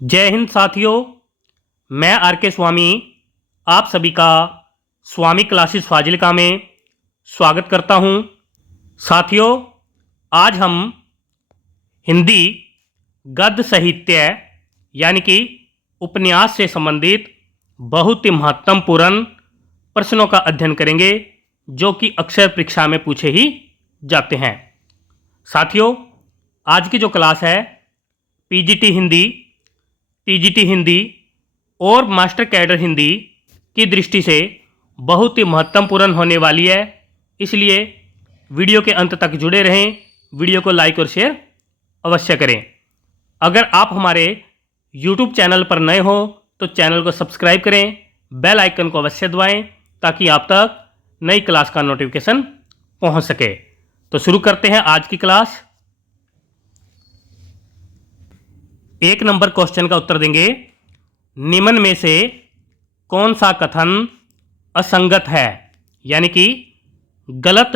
जय हिंद साथियों। मैं आर के स्वामी आप सभी का स्वामी क्लासेस फाजिलका में स्वागत करता हूं। साथियों, आज हम हिंदी गद्य साहित्य यानी कि उपन्यास से संबंधित बहुत ही महत्वपूर्ण प्रश्नों का अध्ययन करेंगे जो कि अक्सर परीक्षा में पूछे ही जाते हैं। साथियों, आज की जो क्लास है पीजीटी हिंदी, टीजीटी हिंदी और मास्टर कैडर हिंदी की दृष्टि से बहुत ही महत्वपूर्ण होने वाली है, इसलिए वीडियो के अंत तक जुड़े रहें। वीडियो को लाइक और शेयर अवश्य करें। अगर आप हमारे यूट्यूब चैनल पर नए हो तो चैनल को सब्सक्राइब करें, बेल आइकन को अवश्य दबाएं ताकि आप तक नई क्लास का नोटिफिकेशन पहुंच सके। तो शुरू करते हैं आज की क्लास। एक नंबर क्वेश्चन का उत्तर देंगे, निम्न में से कौन सा कथन असंगत है, यानी कि गलत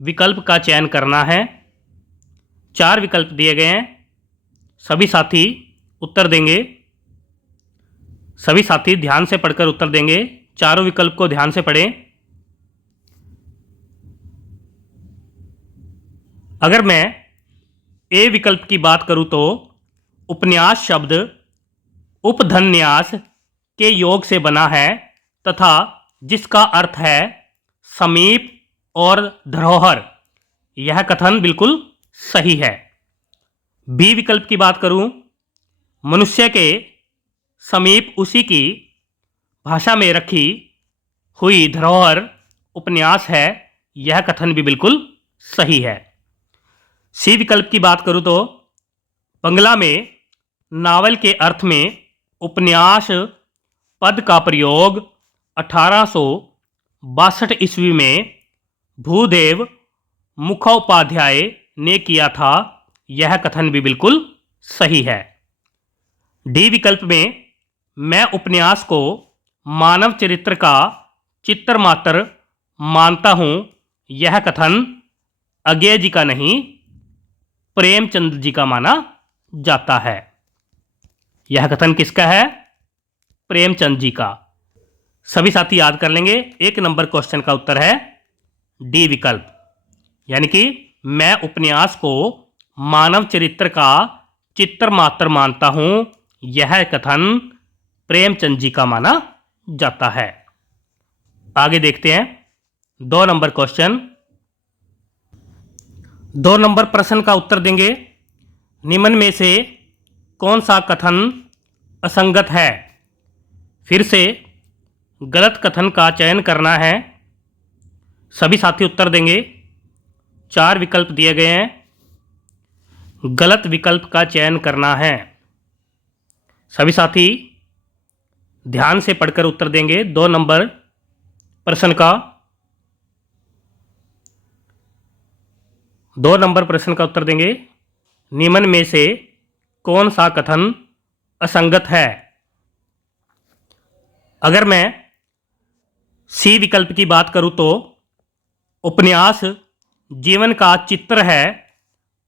विकल्प का चयन करना है। 4 विकल्प दिए गए हैं, सभी साथी उत्तर देंगे। सभी साथी ध्यान से पढ़कर उत्तर देंगे। चारों विकल्प को ध्यान से पढ़ें। अगर मैं ए विकल्प की बात करूं तो उपन्यास शब्द उपधन्यास के योग से बना है तथा जिसका अर्थ है समीप और धरोहर। यह कथन बिल्कुल सही है। बी विकल्प की बात करूं, मनुष्य के समीप उसी की भाषा में रखी हुई धरोहर उपन्यास है। यह कथन भी बिल्कुल सही है। सी विकल्प की बात करूं तो बंगला में नावल के अर्थ में उपन्यास पद का प्रयोग 1862 ईस्वी में भूदेव मुखोपाध्याय ने किया था। यह कथन भी बिल्कुल सही है। डी विकल्प में मैं उपन्यास को मानव चरित्र का चित्र मात्र मानता हूं। यह कथन अज्ञेय जी का नहीं, प्रेमचंद जी का माना जाता है। यह कथन किसका है? प्रेमचंद जी का। सभी साथी याद कर लेंगे। एक नंबर क्वेश्चन का उत्तर है डी विकल्प, यानी कि मैं उपन्यास को मानव चरित्र का चित्र मात्र मानता हूं। यह कथन प्रेमचंद जी का माना जाता है। आगे देखते हैं 2 नंबर क्वेश्चन। 2 नंबर प्रश्न का उत्तर देंगे, निम्न में से कौन सा कथन असंगत है। फिर से गलत कथन का चयन करना है। सभी साथी उत्तर देंगे। 4 विकल्प दिए गए हैं, गलत विकल्प का चयन करना है। सभी साथी ध्यान से पढ़कर उत्तर देंगे। 2 नंबर प्रश्न का 2 नंबर प्रश्न का उत्तर देंगे, निम्न में से कौन सा कथन असंगत है। अगर मैं सी विकल्प की बात करूं तो उपन्यास जीवन का चित्र है,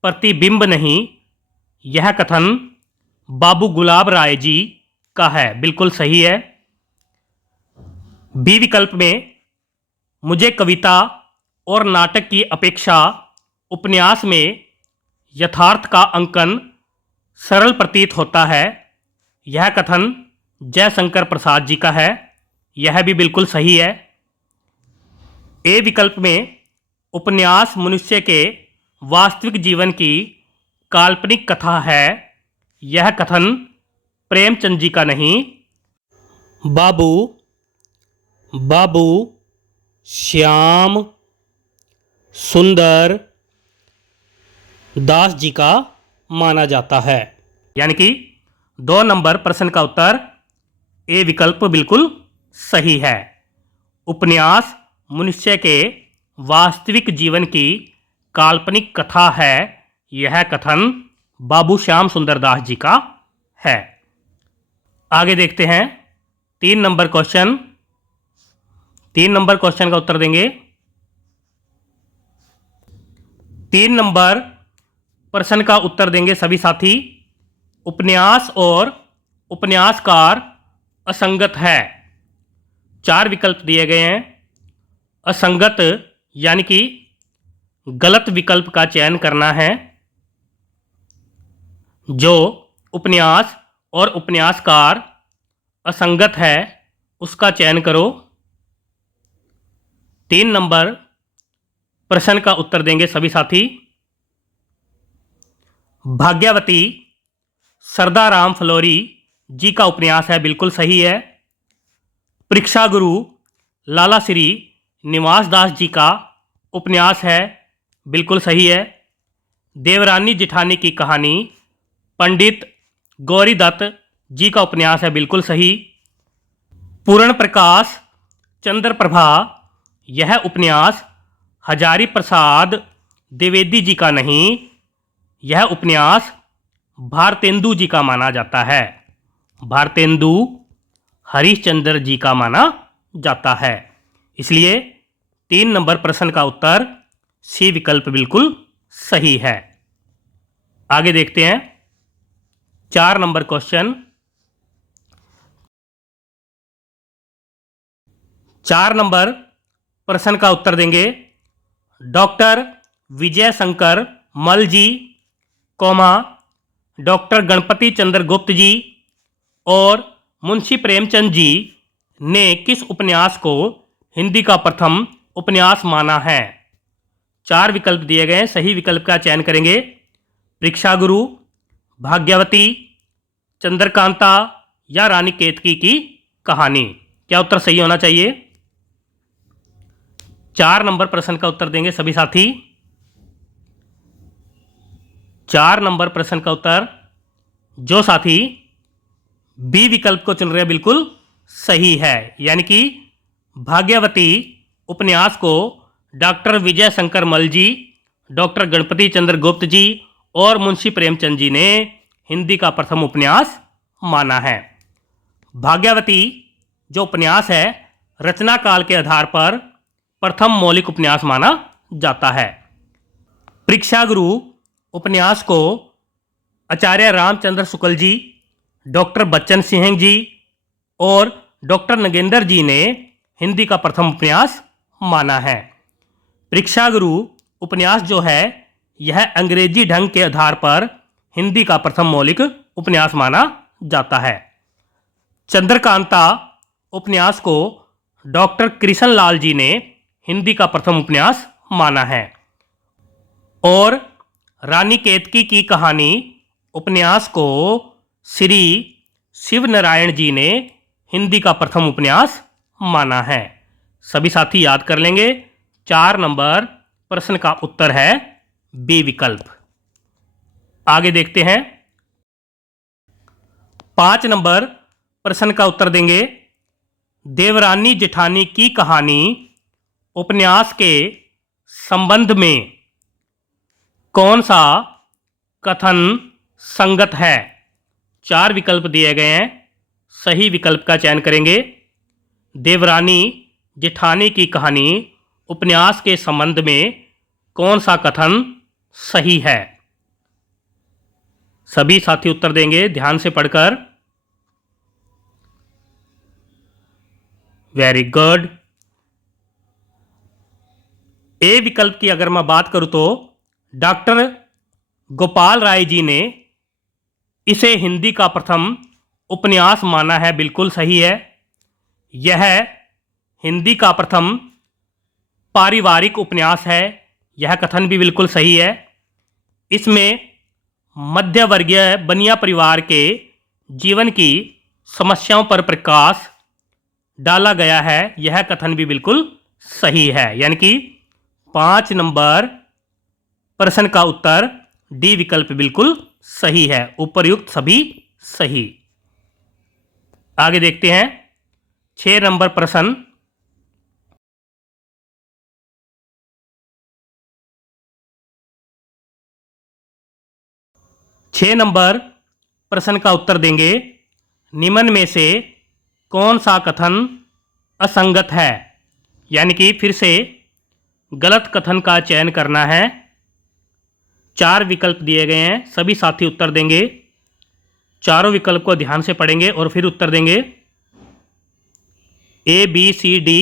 प्रतिबिंब नहीं। यह कथन बाबू गुलाब राय जी का है। बिल्कुल सही है। बी विकल्प में मुझे कविता और नाटक की अपेक्षा उपन्यास में यथार्थ का अंकन सरल प्रतीत होता है। यह कथन जयशंकर प्रसाद जी का है। यह भी बिल्कुल सही है। ए विकल्प में उपन्यास मनुष्य के वास्तविक जीवन की काल्पनिक कथा है। यह कथन प्रेमचंद जी का नहीं, बाबू श्याम सुंदर दास जी का माना जाता है। यानी कि 2 नंबर प्रश्न का उत्तर ए विकल्प बिल्कुल सही है। उपन्यास मनुष्य के वास्तविक जीवन की काल्पनिक कथा है। यह कथन बाबू श्याम सुंदर दास जी का है। आगे देखते हैं 3 नंबर क्वेश्चन। 3 नंबर क्वेश्चन का उत्तर देंगे। 3 नंबर प्रश्न का उत्तर देंगे सभी साथी। उपन्यास और उपन्यासकार असंगत है। चार विकल्प दिए गए हैं। असंगत यानी कि गलत विकल्प का चयन करना है। जो उपन्यास और उपन्यासकार असंगत है उसका चयन करो। 3 नंबर प्रश्न का उत्तर देंगे सभी साथी। भाग्यवती सरदाराम फ्लोरी जी का उपन्यास है, बिल्कुल सही है। परीक्षा गुरु लाला श्री निवास दास जी का उपन्यास है, बिल्कुल सही है। देवरानी जिठानी की कहानी पंडित गौरीदत्त जी का उपन्यास है, बिल्कुल सही। पूर्ण प्रकाश चंद्र प्रभा, यह उपन्यास हजारी प्रसाद द्विवेदी जी का नहीं, यह उपन्यास भारतेंदु जी का माना जाता है। भारतेंदु हरिश्चंद्र जी का माना जाता है। इसलिए 3 नंबर प्रश्न का उत्तर सी विकल्प बिल्कुल सही है। आगे देखते हैं 4 नंबर क्वेश्चन। 4 नंबर प्रश्न का उत्तर देंगे डॉक्टर विजय शंकर मल जी, डॉक्टर गणपति चंद्र गुप्त जी और मुंशी प्रेमचंद जी ने किस उपन्यास को हिंदी का प्रथम उपन्यास माना है। 4 विकल्प दिए गए हैं, सही विकल्प का चयन करेंगे। परीक्षा गुरु, भाग्यवती, चंद्रकांता या रानी केतकी की कहानी। क्या उत्तर सही होना चाहिए? 4 नंबर प्रश्न का उत्तर देंगे सभी साथी। 4 नंबर प्रश्न का उत्तर जो साथी बी विकल्प को चुन रहे हैं बिल्कुल सही है, यानी कि भाग्यवती उपन्यास को डॉक्टर विजय शंकर मल जी, डॉक्टर गणपति चंद्र गुप्त जी और मुंशी प्रेमचंद जी ने हिंदी का प्रथम उपन्यास माना है। भाग्यवती जो उपन्यास है रचना काल के आधार पर प्रथम मौलिक उपन्यास माना जाता है। परीक्षा गुरु उपन्यास को आचार्य रामचंद्र शुक्ल जी, डॉक्टर बच्चन सिंह जी और डॉक्टर नगेंद्र जी ने हिंदी का प्रथम उपन्यास माना है। परीक्षा गुरु उपन्यास जो है यह अंग्रेजी ढंग के आधार पर हिंदी का प्रथम मौलिक उपन्यास माना जाता है। चंद्रकांता उपन्यास को डॉक्टर कृष्ण लाल जी ने हिंदी का प्रथम उपन्यास माना है और रानी केतकी की कहानी उपन्यास को श्री शिव नारायण जी ने हिंदी का प्रथम उपन्यास माना है। सभी साथी याद कर लेंगे। 4 नंबर प्रश्न का उत्तर है बी विकल्प। आगे देखते हैं 5 नंबर प्रश्न का उत्तर देंगे देवरानी जेठानी की कहानी उपन्यास के संबंध में कौन सा कथन संगत है। 4 विकल्प दिए गए हैं, सही विकल्प का चयन करेंगे। देवरानी जेठानी की कहानी उपन्यास के संबंध में कौन सा कथन सही है। सभी साथी उत्तर देंगे ध्यान से पढ़कर। Very good. ए विकल्प की अगर मैं बात करूं तो डॉक्टर गोपाल राय जी ने इसे हिंदी का प्रथम उपन्यास माना है, बिल्कुल सही है। यह हिंदी का प्रथम पारिवारिक उपन्यास है, यह कथन भी बिल्कुल सही है। इसमें मध्यवर्गीय बनिया परिवार के जीवन की समस्याओं पर प्रकाश डाला गया है, यह कथन भी बिल्कुल सही है। यानी कि 5 नंबर प्रश्न का उत्तर डी विकल्प बिल्कुल सही है। उपर्युक्त सभी सही। आगे देखते हैं 6 नंबर प्रश्न। छह नंबर प्रश्न का उत्तर देंगे निम्न में से कौन सा कथन असंगत है। यानी कि फिर से गलत कथन का चयन करना है। 4 विकल्प दिए गए हैं, सभी साथी उत्तर देंगे। चारों विकल्प को ध्यान से पढ़ेंगे और फिर उत्तर देंगे। ए बी सी डी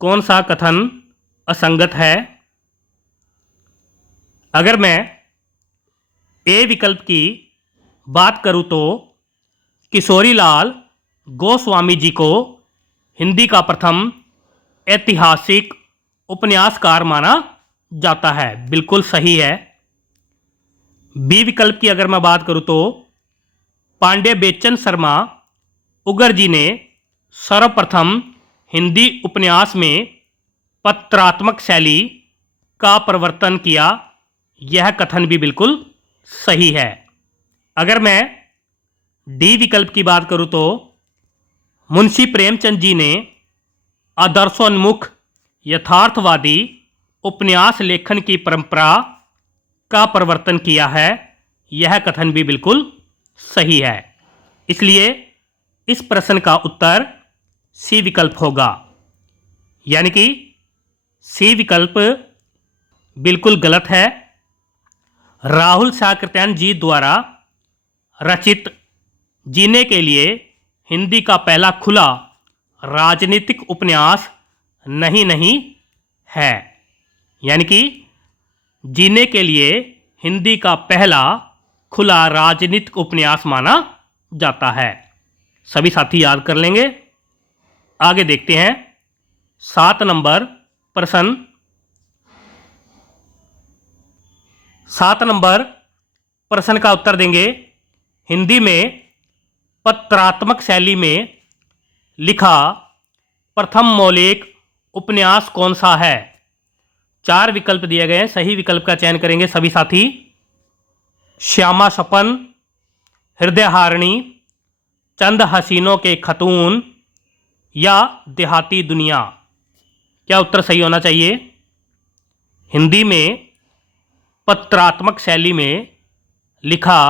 कौन सा कथन असंगत है? अगर मैं ए विकल्प की बात करूं तो किशोरीलाल गोस्वामी जी को हिंदी का प्रथम ऐतिहासिक उपन्यासकार माना जाता है, बिल्कुल सही है। बी विकल्प की अगर मैं बात करूं तो पांडे बेचन शर्मा उगर जी ने सर्वप्रथम हिंदी उपन्यास में पत्रात्मक शैली का प्रवर्तन किया, यह कथन भी बिल्कुल सही है। अगर मैं डी विकल्प की बात करूं तो मुंशी प्रेमचंद जी ने आदर्शोन्मुख यथार्थवादी उपन्यास लेखन की परंपरा का प्रवर्तन किया है, यह कथन भी बिल्कुल सही है। इसलिए इस प्रश्न का उत्तर सी विकल्प होगा, यानी कि सी विकल्प बिल्कुल गलत है। राहुल साकृत्यायन जी द्वारा रचित जीने के लिए हिंदी का पहला खुला राजनीतिक उपन्यास नहीं नहीं है, यानी कि जीने के लिए हिंदी का पहला खुला राजनीतिक उपन्यास माना जाता है। सभी साथी याद कर लेंगे। आगे देखते हैं 7 नंबर प्रश्न। 7 नंबर प्रश्न का उत्तर देंगे। हिंदी में पत्रात्मक शैली में लिखा प्रथम मौलिक उपन्यास कौन सा है? 4 विकल्प दिए गए हैं, सही विकल्प का चयन करेंगे सभी साथी। श्यामा सपन, हृदयहारिणी, चंद हसीनों के खतून या देहाती दुनिया। क्या उत्तर सही होना चाहिए? हिंदी में पत्रात्मक शैली में लिखा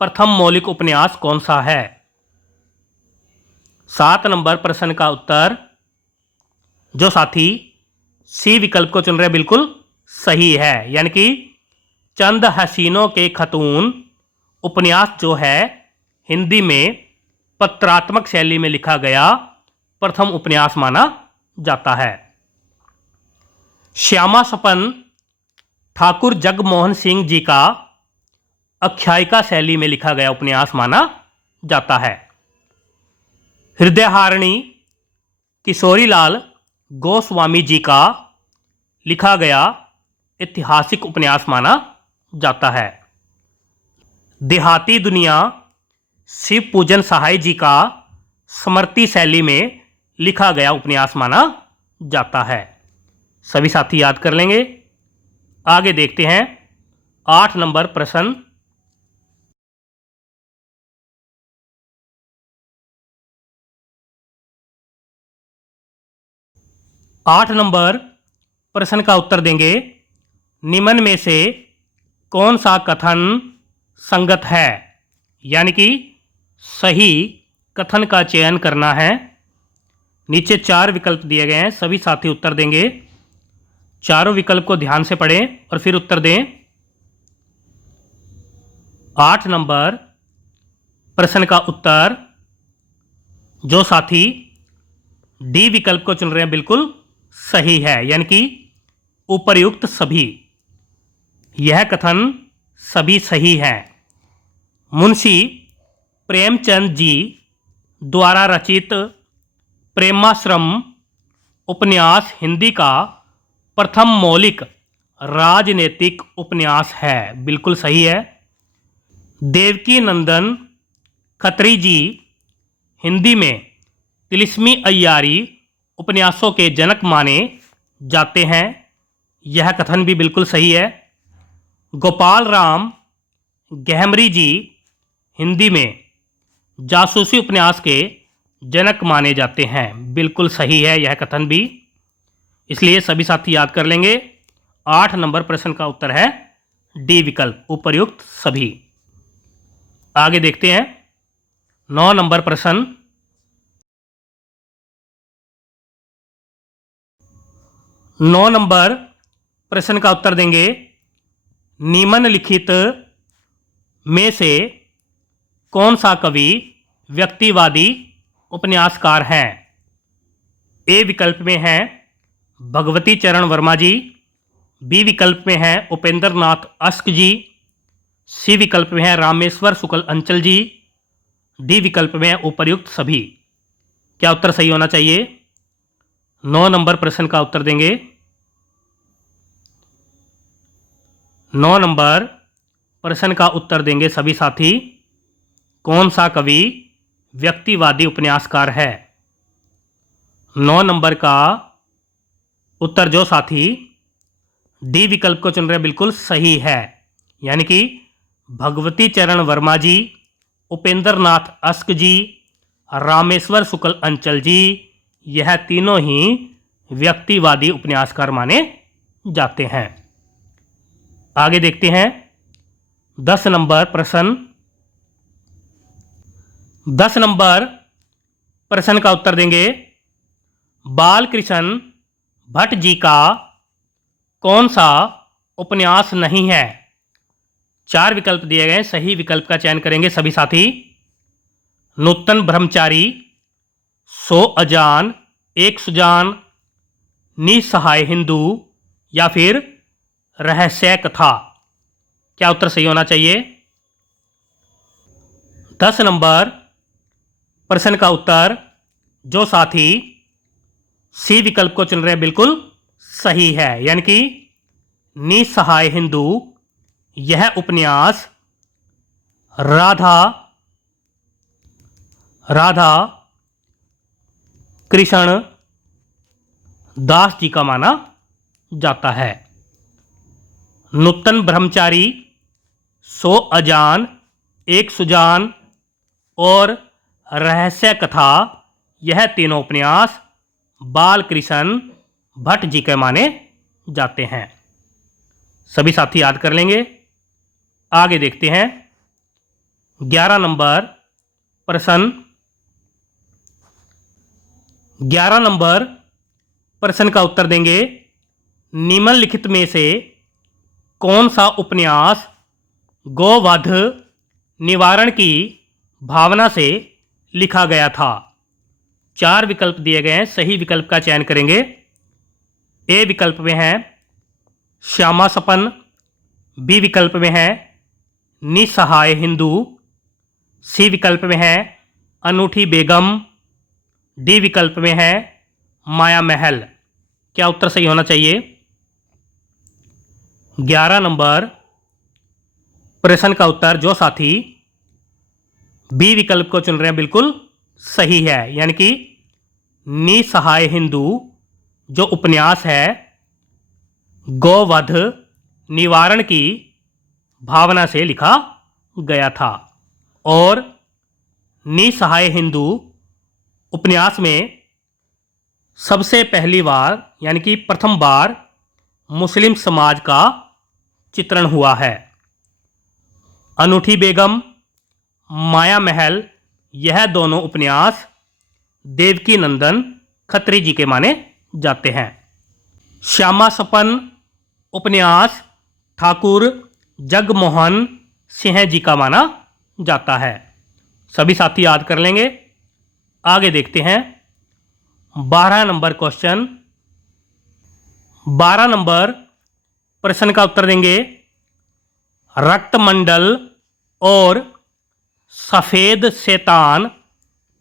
प्रथम मौलिक उपन्यास कौन सा है? 7 नंबर प्रश्न का उत्तर जो साथी सी विकल्प को चुन रहे हैं बिल्कुल सही है, यानी कि चंद हसीनों के खतून उपन्यास जो है हिंदी में पत्रात्मक शैली में लिखा गया प्रथम उपन्यास माना जाता है। श्यामा सपन ठाकुर जगमोहन सिंह जी का आख्यायिका शैली में लिखा गया उपन्यास माना जाता है। हृदयहारिणी किशोरीलाल गोस्वामी जी का लिखा गया ऐतिहासिक उपन्यास माना जाता है। देहाती दुनिया शिव पूजन सहाय जी का स्मृति शैली में लिखा गया उपन्यास माना जाता है। सभी साथी याद कर लेंगे। आगे देखते हैं 8 नंबर प्रश्न। 8 नंबर प्रश्न का उत्तर देंगे। निम्न में से कौन सा कथन संगत है? यानी कि सही कथन का चयन करना है। नीचे 4 विकल्प दिए गए हैं, सभी साथी उत्तर देंगे। चारों विकल्प को ध्यान से पढ़ें और फिर उत्तर दें। 8 नंबर प्रश्न का उत्तर जो साथी डी विकल्प को चुन रहे हैं बिल्कुल सही है, यानी कि उपर्युक्त सभी। यह कथन सभी सही है। मुंशी प्रेमचंद जी द्वारा रचित प्रेमाश्रम उपन्यास हिंदी का प्रथम मौलिक राजनीतिक उपन्यास है, बिल्कुल सही है। देवकी नंदन खत्री जी हिंदी में तिलिस्मी अय्यारी उपन्यासों के जनक माने जाते हैं, यह कथन भी बिल्कुल सही है। गोपाल राम गहमरी जी हिंदी में जासूसी उपन्यास के जनक माने जाते हैं, बिल्कुल सही है यह कथन भी। इसलिए सभी साथी याद कर लेंगे। 8 नंबर प्रश्न का उत्तर है डी विकल्प, उपर्युक्त सभी। आगे देखते हैं 9 नंबर प्रश्न। 9 नंबर प्रश्न का उत्तर देंगे। निम्नलिखित में से कौन सा कवि व्यक्तिवादी उपन्यासकार हैं? ए विकल्प में है भगवती चरण वर्मा जी, बी विकल्प में है उपेंद्र नाथ अस्क जी, सी विकल्प में है रामेश्वर शुक्ल अंचल जी, डी विकल्प में है उपर्युक्त सभी। क्या उत्तर सही होना चाहिए? 9 नंबर प्रश्न का उत्तर देंगे। 9 नंबर प्रश्न का उत्तर देंगे सभी साथी। कौन सा कवि व्यक्तिवादी उपन्यासकार है? 9 नंबर का उत्तर जो साथी डी विकल्प को चुन रहे हैं बिल्कुल सही है, यानी कि भगवती चरण वर्मा जी, उपेंद्र नाथ अस्क जी, रामेश्वर शुक्ल अंचल जी, यह तीनों ही व्यक्तिवादी उपन्यासकार माने जाते हैं। आगे देखते हैं 10 नंबर प्रश्न। 10 नंबर प्रश्न का उत्तर देंगे बालकृष्ण भट्ट जी का कौन सा उपन्यास नहीं है? 4 विकल्प दिए गए, सही विकल्प का चयन करेंगे सभी साथी। नूतन ब्रह्मचारी, 100 अजान, एक सुजान, निसहाय हिंदू या फिर रहस्य कथा। क्या उत्तर सही होना चाहिए? 10 नंबर प्रश्न का उत्तर जो साथी सी विकल्प को चुन रहे हैं बिल्कुल सही है, यानी कि निसहाय हिंदू यह उपन्यास राधा कृष्ण दास जी का माना जाता है। नूतन ब्रह्मचारी, 100 अजान, एक सुजान और रहस्य कथा, यह तीनों उपन्यास बालकृष्ण भट्ट जी के माने जाते हैं। सभी साथी याद कर लेंगे। आगे देखते हैं 11 नंबर प्रश्न। 11 नंबर प्रश्न का उत्तर देंगे निम्नलिखित में से कौन सा उपन्यास गौवध निवारण की भावना से लिखा गया था? 4 विकल्प दिए गए हैं, सही विकल्प का चयन करेंगे। ए विकल्प में है श्यामा सपन, बी विकल्प में है निसहाय हिंदू, सी विकल्प में है अनूठी बेगम, डी विकल्प में है माया महल। क्या उत्तर सही होना चाहिए? 11 नंबर प्रश्न का उत्तर जो साथी बी विकल्प को चुन रहे हैं बिल्कुल सही है, यानी कि निसहाय हिंदू जो उपन्यास है गौवध निवारण की भावना से लिखा गया था। और निसहाय हिंदू उपन्यास में सबसे पहली बार यानी कि प्रथम बार मुस्लिम समाज का चित्रण हुआ है। अनूठी बेगम, माया महल, यह दोनों उपन्यास देवकी नंदन खत्री जी के माने जाते हैं। श्यामा सपन उपन्यास ठाकुर जगमोहन सिंह जी का माना जाता है। सभी साथी याद कर लेंगे। आगे देखते हैं 12 नंबर क्वेश्चन। 12 नंबर प्रश्न का उत्तर देंगे रक्तमंडल और सफेद शैतान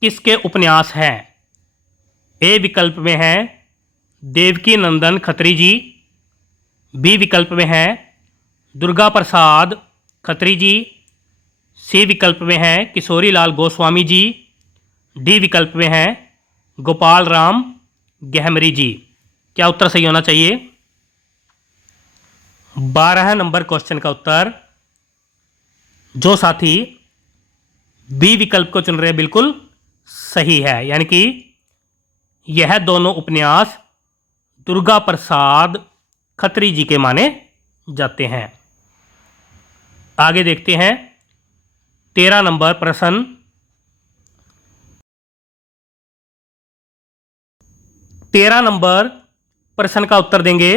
किसके उपन्यास हैं? ए विकल्प में है देवकी नंदन खत्री जी, बी विकल्प में है दुर्गा प्रसाद खत्री जी, सी विकल्प में है किशोरी लाल गोस्वामी जी, डी विकल्प में है गोपाल राम गहमरी जी। क्या उत्तर सही होना चाहिए? 12 नंबर क्वेश्चन का उत्तर जो साथी बी विकल्प को चुन रहे हैं बिल्कुल सही है, यानी कि यह दोनों उपन्यास दुर्गा प्रसाद खत्री जी के माने जाते हैं। आगे देखते हैं 13 नंबर प्रश्न। 13 नंबर प्रश्न का उत्तर देंगे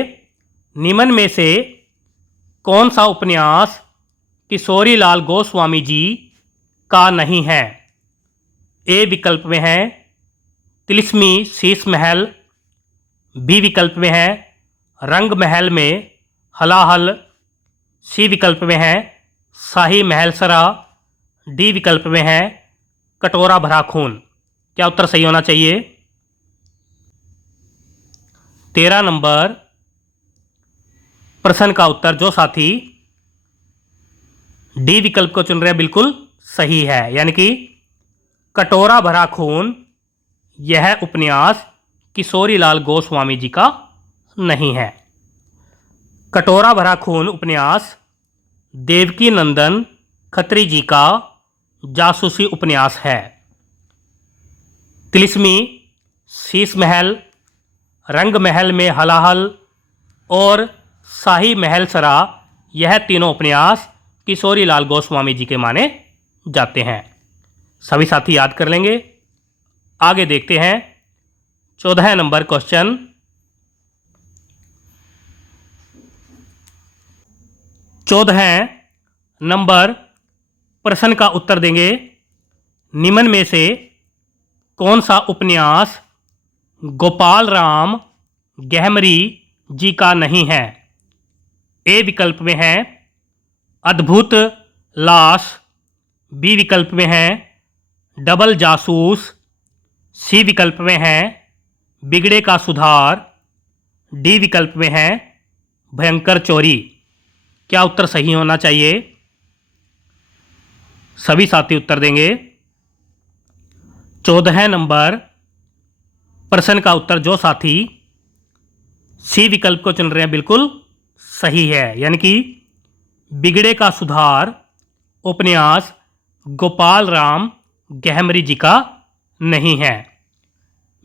निम्न में से कौन सा उपन्यास किशोरी लाल गोस्वामी जी का नहीं है। ए विकल्प में है तिलिस्मी शीश महल, बी विकल्प में है रंग महल में हलाहल, सी विकल्प में है शाही महल सरा, डी विकल्प में है कटोरा भरा खून। क्या उत्तर सही होना चाहिए? 13 नंबर प्रश्न का उत्तर जो साथी डी विकल्प को चुन रहे हैं बिल्कुल सही है, यानी कि कटोरा भरा खून यह उपन्यास किशोरीलाल गोस्वामी जी का नहीं है। कटोरा भरा खून उपन्यास देवकी नंदन खत्री जी का जासूसी उपन्यास है। तिलिस्मी शीश महल, रंग महल में हलाहल और शाही महल सरा यह तीनों उपन्यास किशोरीलाल गोस्वामी जी के माने जाते हैं। सभी साथी याद कर लेंगे। आगे देखते हैं 14 नंबर क्वेश्चन। 14 नंबर प्रश्न का उत्तर देंगे निम्न में से कौन सा उपन्यास गोपाल राम गहमरी जी का नहीं है? ए विकल्प में है अद्भुत लाश, बी विकल्प में है डबल जासूस, सी विकल्प में है बिगड़े का सुधार, डी विकल्प में है भयंकर चोरी। क्या उत्तर सही होना चाहिए? सभी साथी उत्तर देंगे। 14 नंबर प्रश्न का उत्तर जो साथी सी विकल्प को चुन रहे हैं बिल्कुल सही है, यानी कि बिगड़े का सुधार उपन्यास गोपाल राम गहमरी जी का नहीं है।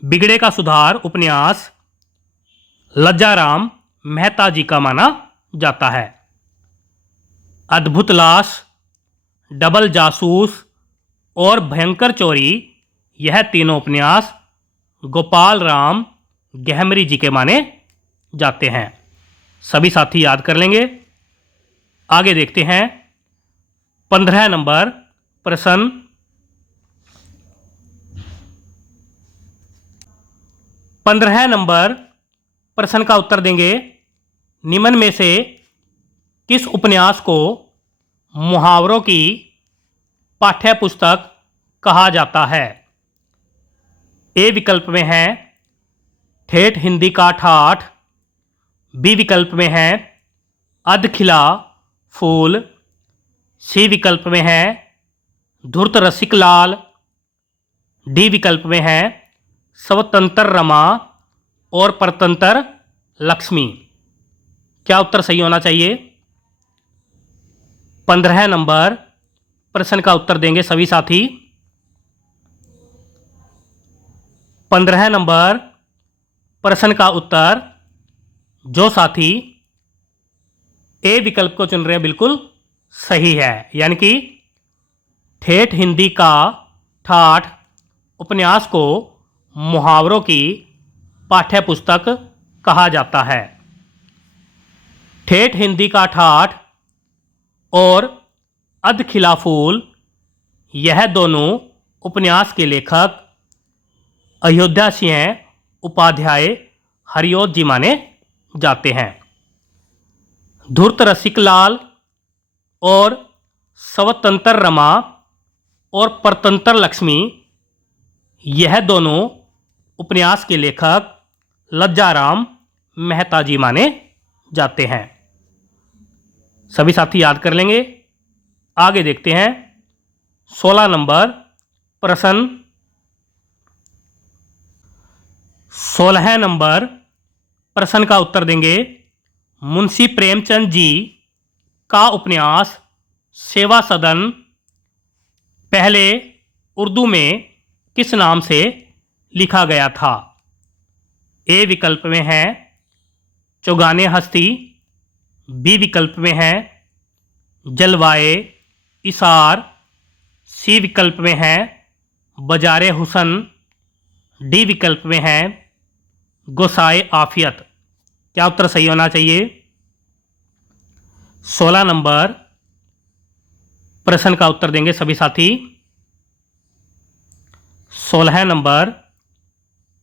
बिगड़े का सुधार उपन्यास लज्जाराम मेहता जी का माना जाता है। अद्भुत लाश, डबल जासूस और भयंकर चोरी यह तीनों उपन्यास गोपाल राम गहमरी जी के माने जाते हैं। सभी साथी याद कर लेंगे। आगे देखते हैं 15 नंबर प्रश्न। 15 नंबर प्रश्न का उत्तर देंगे निम्न में से किस उपन्यास को मुहावरों की पाठ्य पुस्तक कहा जाता है? ए विकल्प में है ठेठ हिंदी का ठाठ, बी विकल्प में है अध खिला फूल, सी विकल्प में है धूर्त रसिक लाल, डी विकल्प में है स्वतंत्र रमा और परतंत्र लक्ष्मी। क्या उत्तर सही होना चाहिए? 15 नंबर प्रश्न का उत्तर देंगे सभी साथी। 15 नंबर प्रश्न का उत्तर जो साथी ए विकल्प को चुन रहे हैं बिल्कुल सही है, यानी कि ठेठ हिंदी का ठाठ उपन्यास को मुहावरों की पाठ्य पुस्तक कहा जाता है। ठेठ हिंदी का ठाठ और अध खिला फूल यह दोनों उपन्यास के लेखक अयोध्या सिंह उपाध्याय हरिओत जी माने जाते हैं। धूर्त रसिक लाल और स्वतंत्र रमा और परतंत्र लक्ष्मी यह दोनों उपन्यास के लेखक लज्जाराम मेहता जी माने जाते हैं। सभी साथी याद कर लेंगे। आगे देखते हैं 16 नंबर प्रश्न। 16 नंबर प्रश्न का उत्तर देंगे मुंशी प्रेमचंद जी का उपन्यास सेवा सदन पहले उर्दू में किस नाम से लिखा गया था? ए विकल्प में है चौगाने हस्ती, बी विकल्प में है जलवाए इसार, सी विकल्प में है बजारे हुसन, डी विकल्प में है गोसाए आफियत। क्या उत्तर सही होना चाहिए? 16 नंबर प्रश्न का उत्तर देंगे सभी साथी। 16 नंबर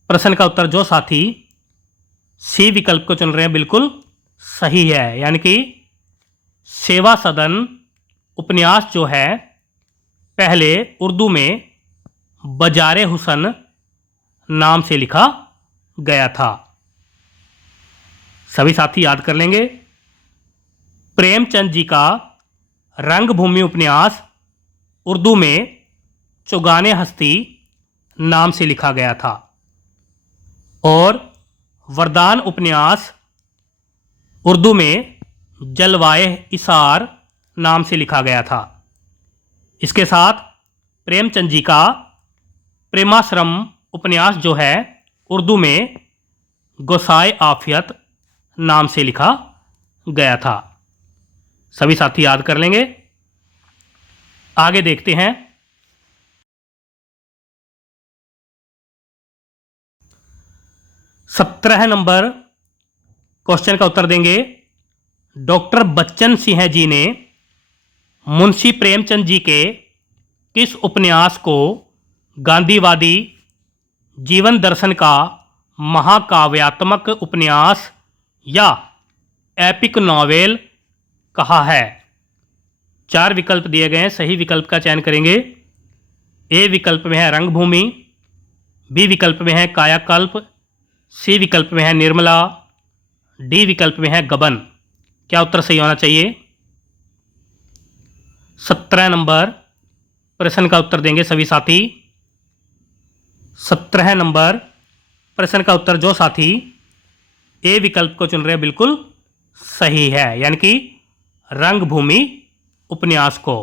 प्रश्न का उत्तर जो साथी सी विकल्प को चुन रहे हैं बिल्कुल सही है, यानी कि सेवा सदन उपन्यास जो है पहले उर्दू में बजारे हुसन नाम से लिखा गया था। सभी साथी याद कर लेंगे। प्रेमचंद जी का रंगभूमि उपन्यास उर्दू में चौगाने हस्ती नाम से लिखा गया था और वरदान उपन्यास उर्दू में जलवाए इसार नाम से लिखा गया था। इसके साथ प्रेमचंद जी का प्रेमाश्रम उपन्यास जो है उर्दू में गोसाए आफियत नाम से लिखा गया था। सभी साथी याद कर लेंगे। आगे देखते हैं। 17 नंबर क्वेश्चन का उत्तर देंगे। डॉक्टर बच्चन सिंह जी ने मुंशी प्रेमचंद जी के किस उपन्यास को गांधीवादी जीवन दर्शन का महाकाव्यात्मक उपन्यास या एपिक नॉवेल कहा है? 4 विकल्प दिए गए हैं, सही विकल्प का चयन करेंगे। ए विकल्प में है रंगभूमि, बी विकल्प में है कायाकल्प, सी विकल्प में है निर्मला, डी विकल्प में है गबन। क्या उत्तर सही होना चाहिए? 17 नंबर प्रश्न का उत्तर देंगे सभी साथी। 17 नंबर प्रश्न का उत्तर जो साथी ए विकल्प को चुन रहे हैं बिल्कुल सही है, यानी कि रंगभूमि उपन्यास को।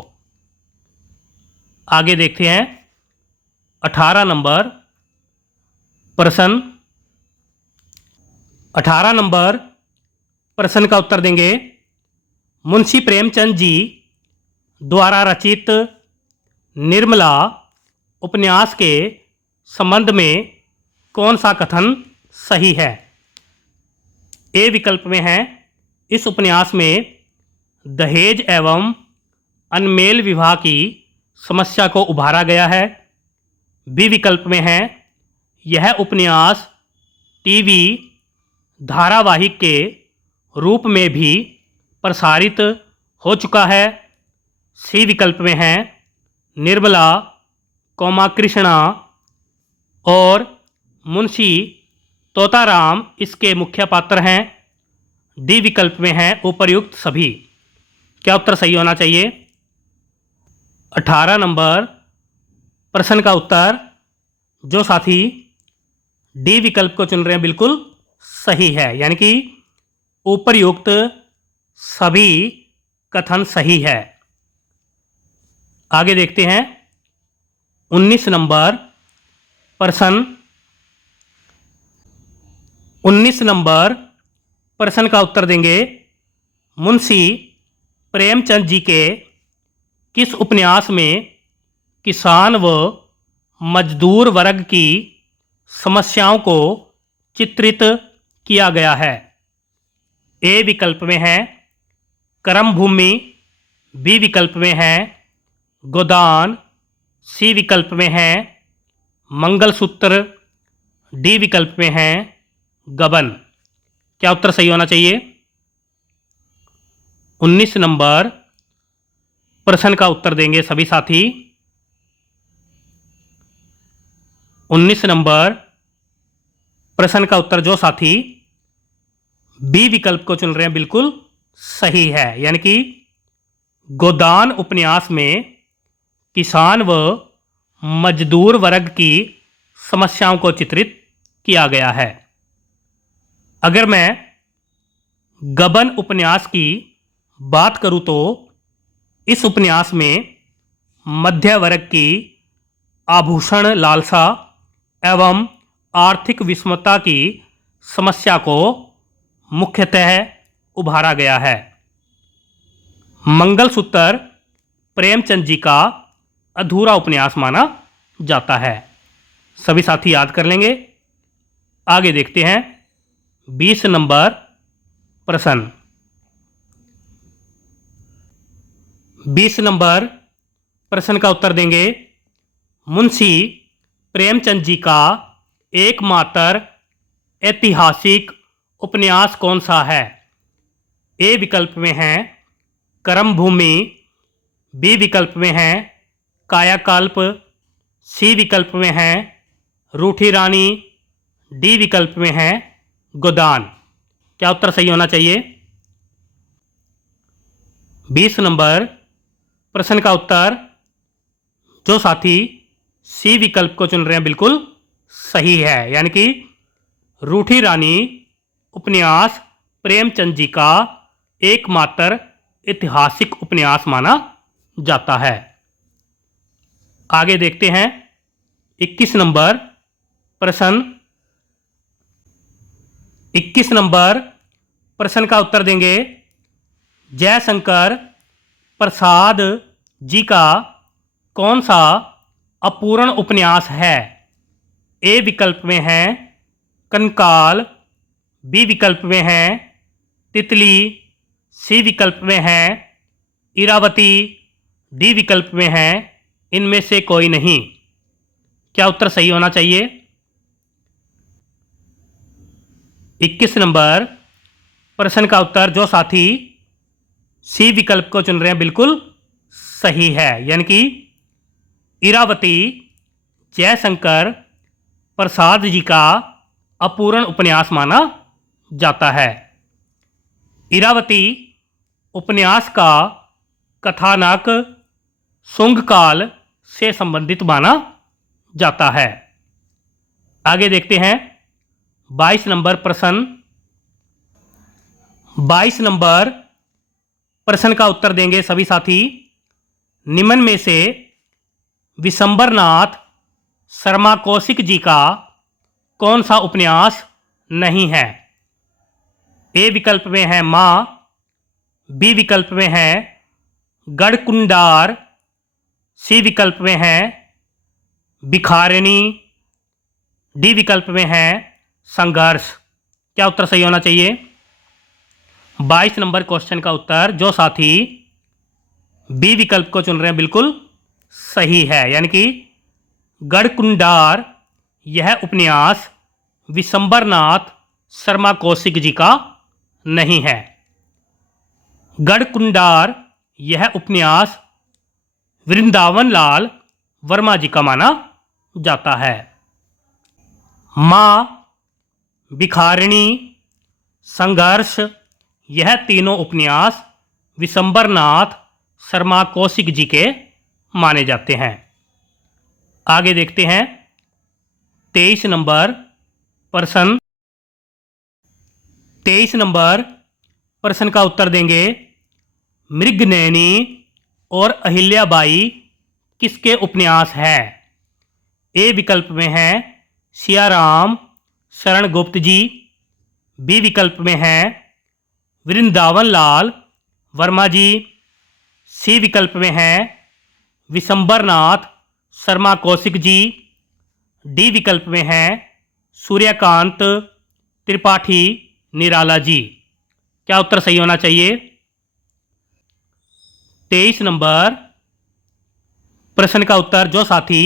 आगे देखते हैं। 18 नंबर प्रश्न। 18 नंबर प्रश्न का उत्तर देंगे। मुंशी प्रेमचंद जी द्वारा रचित निर्मला उपन्यास के संबंध में कौन सा कथन सही है? ए विकल्प में है इस उपन्यास में दहेज एवं अनमेल विवाह की समस्या को उभारा गया है। बी विकल्प में है यह उपन्यास टीवी धारावाहिक के रूप में भी प्रसारित हो चुका है। सी विकल्प में है निर्मला, कृष्णा और मुंशी तोताराम इसके मुख्य पात्र हैं। डी विकल्प में है उपर्युक्त सभी। क्या उत्तर सही होना चाहिए? 18 नंबर प्रश्न का उत्तर जो साथी डी विकल्प को चुन रहे हैं बिल्कुल सही है, यानी कि उपर्युक्त सभी कथन सही है। आगे देखते हैं। 19 नंबर प्रश्न। 19 नंबर प्रश्न का उत्तर देंगे। मुंशी प्रेमचंद जी के किस उपन्यास में किसान व मजदूर वर्ग की समस्याओं को चित्रित किया गया है? ए विकल्प में है कर्मभूमि, बी विकल्प में है गोदान, सी विकल्प में है मंगलसूत्र, डी विकल्प में है गबन। क्या उत्तर सही होना चाहिए? 19 नंबर प्रश्न का उत्तर देंगे सभी साथी। 19 नंबर प्रश्न का उत्तर जो साथी बी विकल्प को चुन रहे हैं बिल्कुल सही है, यानी कि गोदान उपन्यास में किसान व मजदूर वर्ग की समस्याओं को चित्रित किया गया है। अगर मैं गबन उपन्यास की बात करूं तो इस उपन्यास में मध्य वर्ग की आभूषण लालसा एवं आर्थिक विषमता की समस्या को मुख्यतः उभारा गया है। मंगलसूत्र प्रेमचंद जी का अधूरा उपन्यास माना जाता है। सभी साथी याद कर लेंगे। आगे देखते हैं। 20 नंबर प्रश्न। 20 नंबर प्रश्न का उत्तर देंगे। मुंशी प्रेमचंद जी का एकमात्र ऐतिहासिक उपन्यास कौन सा है? ए विकल्प में है कर्मभूमि, बी विकल्प में है कायाकल्प, सी विकल्प में है रूठी रानी, डी विकल्प में है गोदान। क्या उत्तर सही होना चाहिए? 20 नंबर प्रश्न का उत्तर जो साथी सी विकल्प को चुन रहे हैं बिल्कुल सही है, यानी कि रूठी रानी उपन्यास प्रेमचंद जी का एकमात्र ऐतिहासिक उपन्यास माना जाता है। आगे देखते हैं 21 नंबर प्रश्न। 21 नंबर प्रश्न का उत्तर देंगे जयशंकर प्रसाद जी का कौन सा अपूर्ण उपन्यास है? ए विकल्प में है कंकाल, बी विकल्प में है तितली, सी विकल्प में है इरावती, डी विकल्प में है इनमें से कोई नहीं। क्या उत्तर सही होना चाहिए? 21 नंबर प्रश्न का उत्तर जो साथी सी विकल्प को चुन रहे हैं बिल्कुल सही है, यानी कि इरावती जयशंकर प्रसाद जी का अपूर्ण उपन्यास माना जाता है। इरावती उपन्यास का कथानक शुंगकाल से संबंधित माना जाता है। आगे देखते हैं 22 नंबर प्रश्न। 22 नंबर प्रश्न का उत्तर देंगे सभी साथी। निम्न में से विशंबरनाथ शर्मा कौशिक जी का कौन सा उपन्यास नहीं है? ए विकल्प में है माँ, बी विकल्प में है गढ़कुंडार, सी विकल्प में है भिखारिणी, डी विकल्प में है संघर्ष। क्या उत्तर सही होना चाहिए? 22 नंबर क्वेश्चन का उत्तर जो साथी बी विकल्प को चुन रहे हैं बिल्कुल सही है, यानी कि गढ़कुंडार यह उपन्यास विशंबरनाथ शर्मा कौशिक जी का नहीं है। गढ़कुंडार यह उपन्यास वृंदावन लाल वर्मा जी का माना जाता है। माँ, भिखारिणी, संघर्ष यह तीनों उपन्यास विशंबरनाथ शर्मा कौशिक जी के माने जाते हैं। आगे देखते हैं 23 नंबर प्रश्न। 23 नंबर प्रश्न का उत्तर देंगे मृगनयनी और अहिल्याबाई किसके उपन्यास है? ए विकल्प में है सियाराम शरण गुप्त जी, बी विकल्प में है वृंदावन लाल वर्मा जी, सी विकल्प में है विशंबरनाथ शर्मा कौशिक जी, डी विकल्प में है सूर्यकांत त्रिपाठी निराला जी। क्या उत्तर सही होना चाहिए? 23 नंबर प्रश्न का उत्तर जो साथी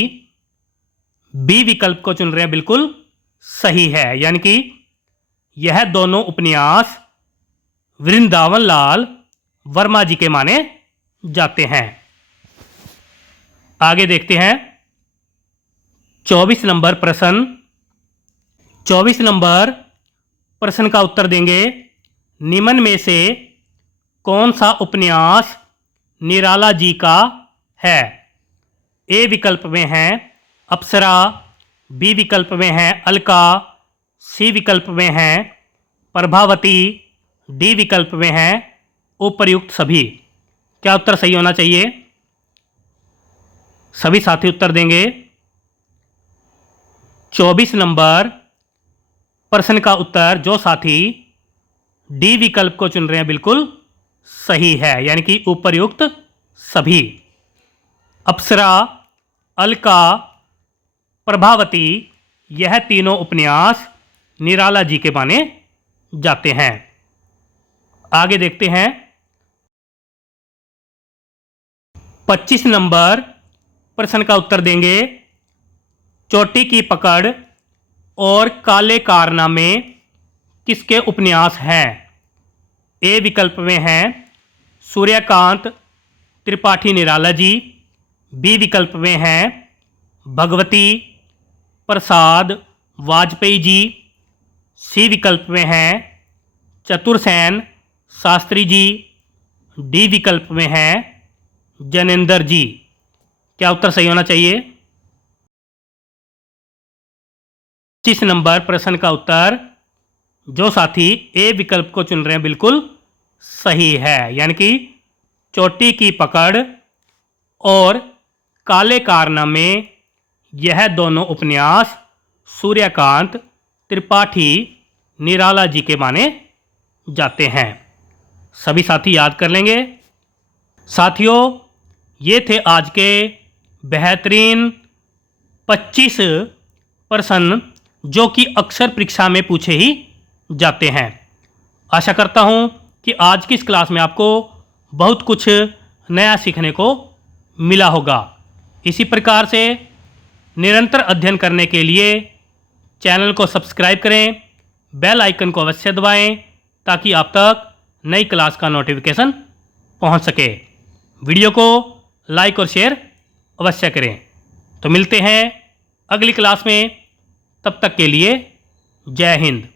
बी विकल्प को चुन रहे हैं बिल्कुल सही है, यानी कि यह दोनों उपन्यास वृंदावन लाल वर्मा जी के माने जाते हैं। आगे देखते हैं 24 नंबर प्रश्न। 24 नंबर प्रश्न का उत्तर देंगे निम्न में से कौन सा उपन्यास निराला जी का है? ए विकल्प में है अप्सरा, बी विकल्प में है अलका, सी विकल्प में है प्रभावती, डी विकल्प में है उपर्युक्त सभी। क्या उत्तर सही होना चाहिए? सभी साथी उत्तर देंगे। 24 नंबर प्रश्न का उत्तर जो साथी डी विकल्प को चुन रहे हैं बिल्कुल सही है, यानी कि उपर्युक्त सभी। अप्सरा, अलका, प्रभावती यह तीनों उपन्यास निराला जी के माने जाते हैं। आगे देखते हैं 25 नंबर प्रश्न का उत्तर देंगे। चोटी की पकड़ और काले कारनामे किसके उपन्यास हैं? ए विकल्प में हैं सूर्यकांत त्रिपाठी निराला जी, बी विकल्प में हैं भगवती प्रसाद वाजपेयी जी, सी विकल्प में हैं चतुरसेन शास्त्री जी, डी विकल्प में हैं जनेंद्र जी। क्या उत्तर सही होना चाहिए? 25 नंबर प्रश्न का उत्तर जो साथी ए विकल्प को चुन रहे हैं बिल्कुल सही है, यानी कि चोटी की पकड़ और काले कारनामे यह दोनों उपन्यास सूर्यकांत त्रिपाठी निराला जी के माने जाते हैं। सभी साथी याद कर लेंगे। साथियों, ये थे आज के बेहतरीन 25 प्रश्न जो कि अक्सर परीक्षा में पूछे ही जाते हैं। आशा करता हूँ कि आज की इस क्लास में आपको बहुत कुछ नया सीखने को मिला होगा। इसी प्रकार से निरंतर अध्ययन करने के लिए चैनल को सब्सक्राइब करें, बेल आइकन को अवश्य दबाएं ताकि आप तक नई क्लास का नोटिफिकेशन पहुंच सके। वीडियो को लाइक और शेयर अवश्य करें। तो मिलते हैं अगली क्लास में, तब तक के लिए जय हिंद।